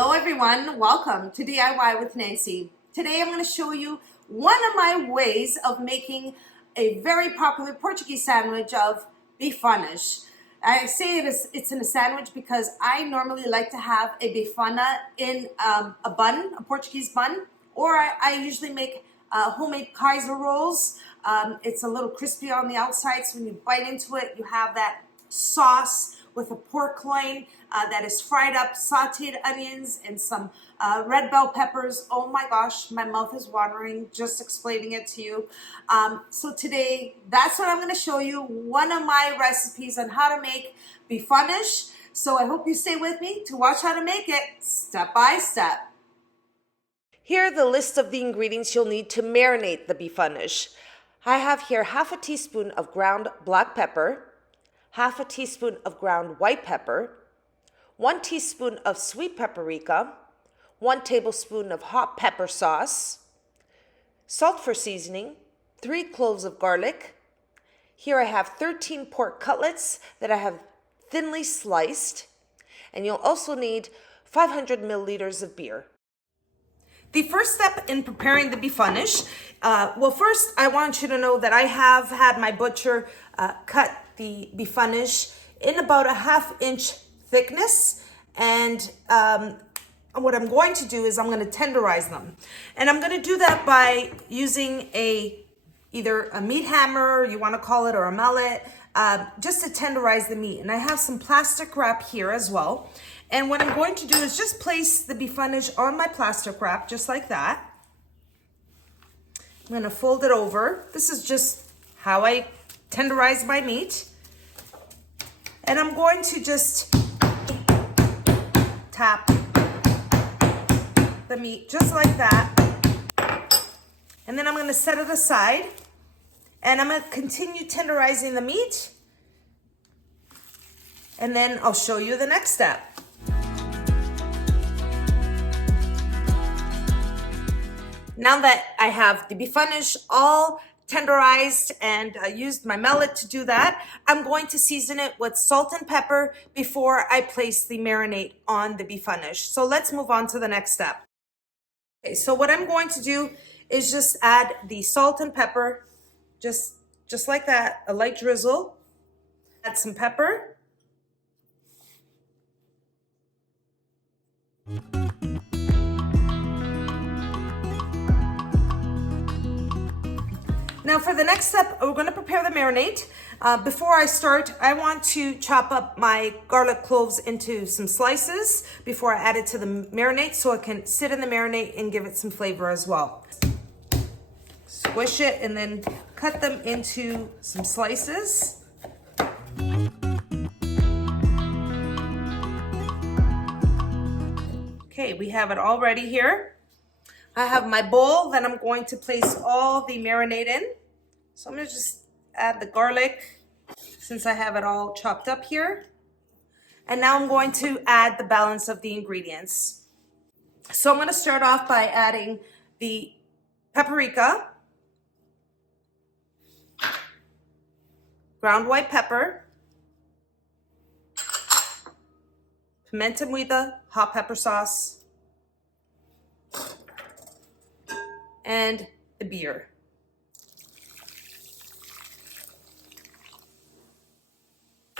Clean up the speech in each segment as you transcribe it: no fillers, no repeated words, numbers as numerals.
Hello everyone, welcome to DIY with Nancy. Today I'm going to show you one of my ways of making a very popular Portuguese sandwich of bifanas. I say it's in a sandwich because I normally like to have a bifana in a bun, a Portuguese bun, or I usually make homemade Kaiser rolls. It's a little crispy on the outside, so when you bite into it, you have that sauce with a pork loin that is fried up, sauteed onions, and some red bell peppers. Oh my gosh, my mouth is watering just explaining it to you. So today, that's what I'm going to show you, one of my recipes on how to make bifanas. So I hope you stay with me to watch how to make it step by step. Here are the list of the ingredients you'll need to marinate the bifanas. I have here half a teaspoon of ground black pepper, half a teaspoon of ground white pepper, 1 teaspoon of sweet paprika, 1 tablespoon of hot pepper sauce, salt for seasoning, 3 cloves of garlic. Here I have 13 pork cutlets that I have thinly sliced, and you'll also need 500 milliliters of beer. The first step in preparing the bifanas, well, first I want you to know that I have had my butcher cut the bifanas in about a 1/2 inch thickness, and what I'm going to do is I'm going to tenderize them, and I'm going to do that by using either a meat hammer, you want to call it, or a mallet, just to tenderize the meat. And I have some plastic wrap here as well. And what I'm going to do is just place the bifanas on my plastic wrap, just like that. I'm going to fold it over. This is just how I tenderize my meat. And I'm going to just tap the meat just like that. And then I'm going to set it aside. And I'm going to continue tenderizing the meat. And then I'll show you the next step. Now that I have the bifanas all tenderized and used my mallet to do that, I'm going to season it with salt and pepper before I place the marinade on the bifanas. So let's move on to the next step. Okay, so what I'm going to do is just add the salt and pepper, just like that, a light drizzle. Add some pepper. Now for the next step, we're going to prepare the marinade. Before I start, I want to chop up my garlic cloves into some slices before I add it to the marinade so it can sit in the marinade and give it some flavor as well. Squish it and then cut them into some slices. Okay, we have it all ready here. I have my bowl that I'm going to place all the marinade in. So I'm going to just add the garlic since I have it all chopped up here. And now I'm going to add the balance of the ingredients. So I'm going to start off by adding the paprika, ground white pepper, pimenta moída, hot pepper sauce, and the beer.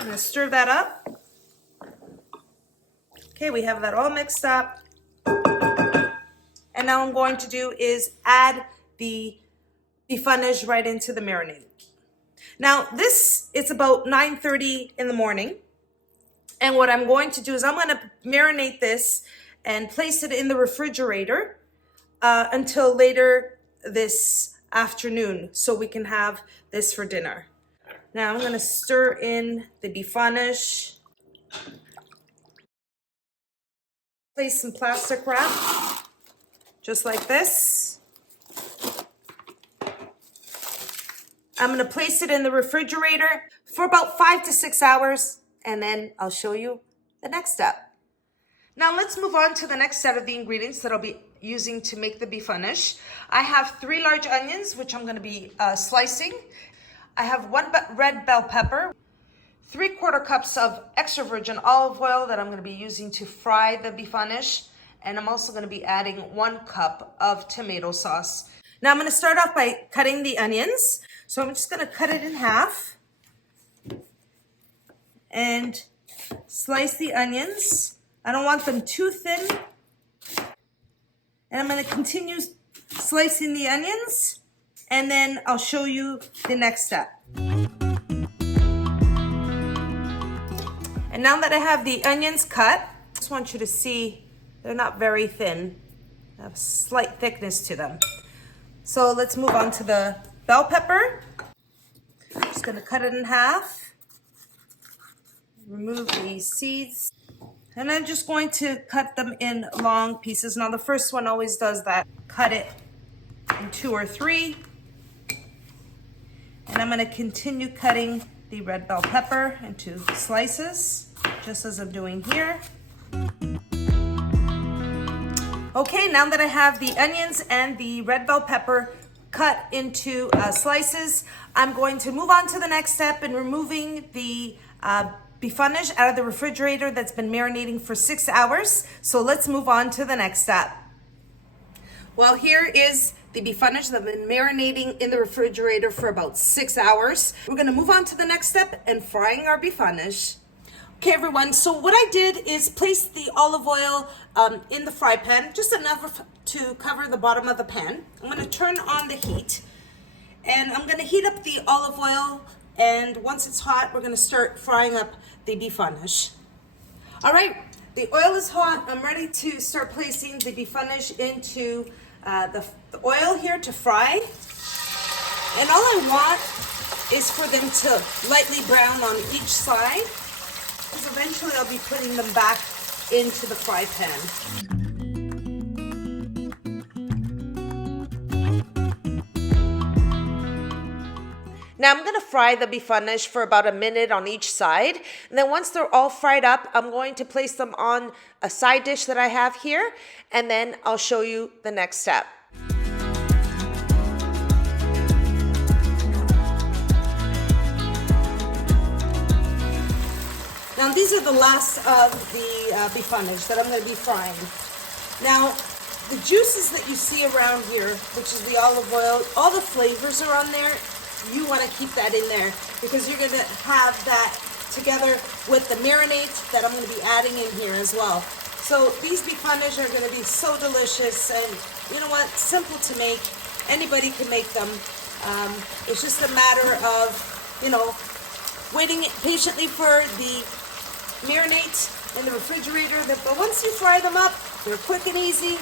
I'm going to stir that up. Okay, we have that all mixed up. And now I'm going to do is add the bifanas right into the marinade. Now it's about 9:30 in the morning. And what I'm going to do is I'm going to marinate this and place it in the refrigerator until later this afternoon so we can have this for dinner. Now I'm going to stir in the bifanas. Place some plastic wrap just like this. I'm going to place it in the refrigerator for about 5 to 6 hours, and then I'll show you the next step. Now let's move on to the next set of the ingredients that I'll be using to make the bifanas. I have 3 large onions, which I'm going to be slicing. I have 1 red bell pepper, 3/4 cups of extra virgin olive oil that I'm going to be using to fry the bifanas, And I'm also going to be adding 1 cup of tomato sauce. Now I'm going to start off by cutting the onions. So I'm just going to cut it in half and slice the onions. I don't want them too thin. And I'm going to continue slicing the onions, and then I'll show you the next step. And now that I have the onions cut, I just want you to see they're not very thin. They have a slight thickness to them. So let's move on to the bell pepper. I'm just going to cut it in half. Remove the seeds. And I'm just going to cut them in long pieces. Now the first one always does that. Cut it in 2 or 3. And I'm going to continue cutting the red bell pepper into slices, just as I'm doing here. Okay, now that I have the onions and the red bell pepper cut into slices, I'm going to move on to the next step in removing the bifanas out of the refrigerator that's been marinating for 6 hours. So let's move on to the next step. Well, here is the bifanas that have been marinating in the refrigerator for about 6 hours. We're going to move on to the next step and frying our bifanas. Okay, everyone, so what I did is place the olive oil in the fry pan, just enough to cover the bottom of the pan. I'm going to turn on the heat, and I'm going to heat up the olive oil, and once it's hot, we're going to start frying up the bifanas. All right, the oil is hot. I'm ready to start placing the bifanas into the oil here to fry. And all I want is for them to lightly brown on each side, because eventually I'll be putting them back into the fry pan. Now I'm going to fry the bifanas for about a minute on each side. And then once they're all fried up, I'm going to place them on a side dish that I have here. And then I'll show you the next step. Now these are the last of the bifanas that I'm going to be frying. Now the juices that you see around here, which is the olive oil, all the flavors are on there. You want to keep that in there because you're going to have that together with the marinade that I'm going to be adding in here as well. So these bifanas are going to be so delicious, and you know what? Simple to make. Anybody can make them. It's just a matter of, you know, waiting patiently for the marinade in the refrigerator. But once you fry them up, they're quick and easy.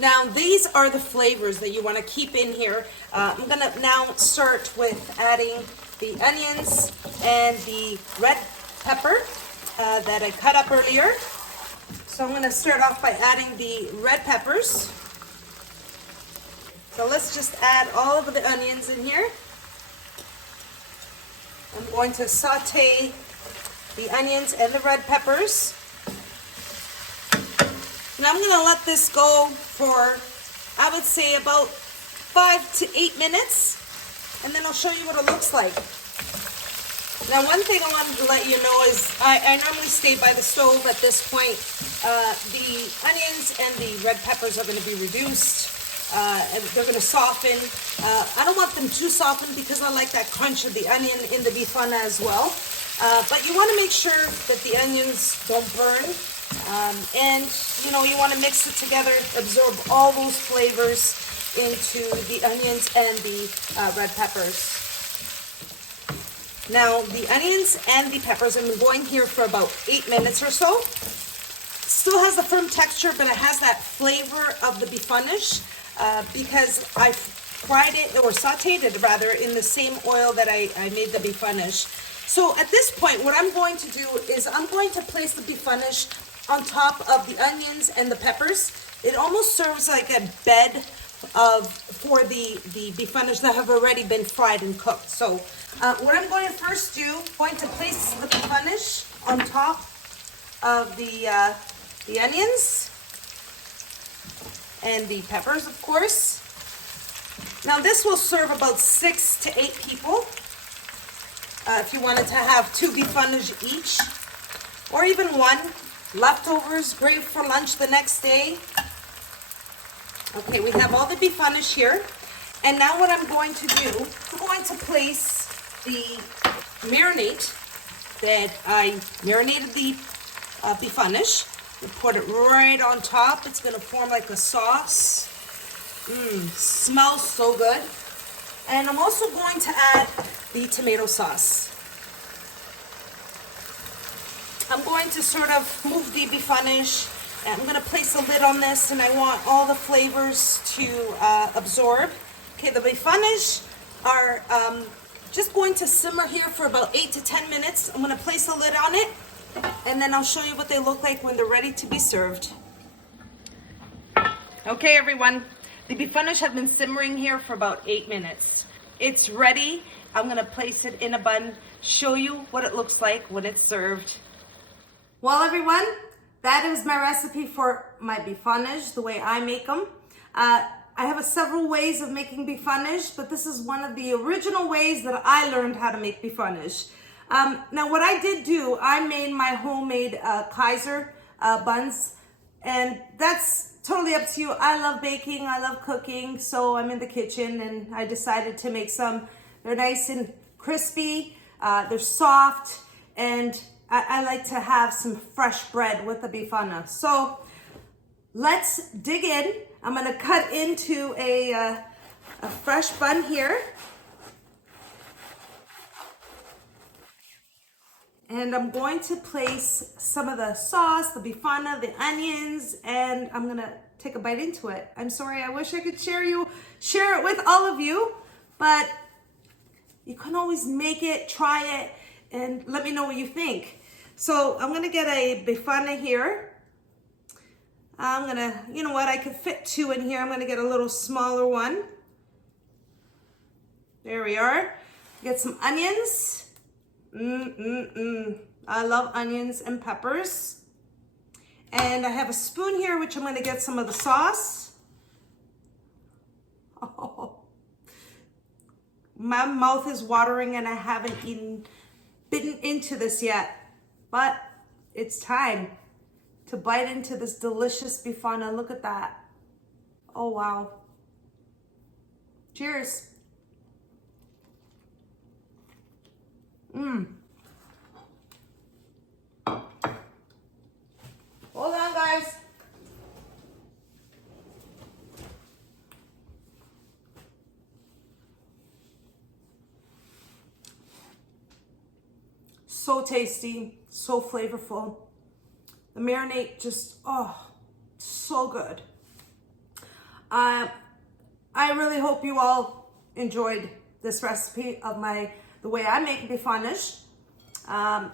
Now these are the flavors that you want to keep in here. I'm going to now start with adding the onions and the red pepper that I cut up earlier. So I'm going to start off by adding the red peppers. So let's just add all of the onions in here. I'm going to saute the onions and the red peppers. And I'm going to let this go for, I would say, about 5 to 8 minutes. And then I'll show you what it looks like. Now, one thing I wanted to let you know is I normally stay by the stove at this point. The onions and the red peppers are going to be reduced. And they're going to soften. I don't want them too softened because I like that crunch of the onion in the bifana as well. But you want to make sure that the onions don't burn. And you know, you want to mix it together, absorb all those flavors into the onions and the red peppers. Now the onions and the peppers have been going here for about 8 minutes or so. Still has the firm texture, but it has that flavor of the bifanas because I fried it, or sauteed it rather, in the same oil that I made the bifanas. So at this point, what I'm going to do is I'm going to place the bifanas on top of the onions and the peppers. It almost serves like a bed for the bifanas that have already been fried and cooked. So what I'm going to first do, I'm going to place the bifanas on top of the onions and the peppers, of course. Now this will serve about 6 to 8 people. if you wanted to have 2 bifanas each, or even 1. Leftovers, great for lunch the next day. Okay, we have all the bifanas here. And now what I'm going to do, I'm going to place the marinade that I marinated the bifanas. We put it right on top. It's going to form like a sauce. Smells so good. And I'm also going to add the tomato sauce. I'm going to sort of move the bifanas. I'm going to place a lid on this, and I want all the flavors to absorb. Okay, the bifanas are just going to simmer here for about 8 to 10 minutes. I'm going to place a lid on it, and then I'll show you what they look like when they're ready to be served. Okay, everyone, the bifanas have been simmering here for about 8 minutes. It's ready. I'm going to place it in a bun, show you what it looks like when it's served. Well, everyone, that is my recipe for my bifanas, the way I make them. I have several ways of making bifanas, but this is one of the original ways that I learned how to make bifanas. Now, what I did do, I made my homemade Kaiser buns, and that's totally up to you. I love baking, I love cooking, so I'm in the kitchen, and I decided to make some. They're nice and crispy, they're soft, and I like to have some fresh bread with the bifana. So let's dig in. I'm gonna cut into a fresh bun here. And I'm going to place some of the sauce, the bifana, the onions, and I'm gonna take a bite into it. I'm sorry, I wish I could share it with all of you, but you can always make it, try it, and let me know what you think. So I'm gonna get a bifana here. I'm gonna, you know what, I could fit 2 in here. I'm gonna get a little smaller one. There we are. Get some onions. I love onions and peppers. And I have a spoon here, which I'm gonna get some of the sauce. Oh, my mouth is watering and I haven't bitten into this yet. But it's time to bite into this delicious bifana. Look at that. Oh, wow. Cheers. Hold on, guys. So tasty, so flavorful. The marinade just, oh, so good. I really hope you all enjoyed this recipe of the way I make bifanas. I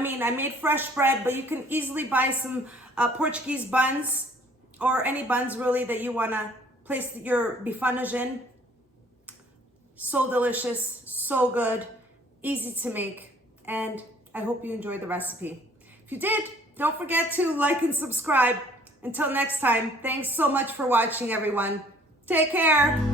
mean, I made fresh bread, but you can easily buy some Portuguese buns, or any buns really that you wanna place your bifanas in. So delicious, so good, easy to make, and I hope you enjoyed the recipe. If you did, don't forget to like and subscribe. Until next time, thanks so much for watching, everyone. Take care.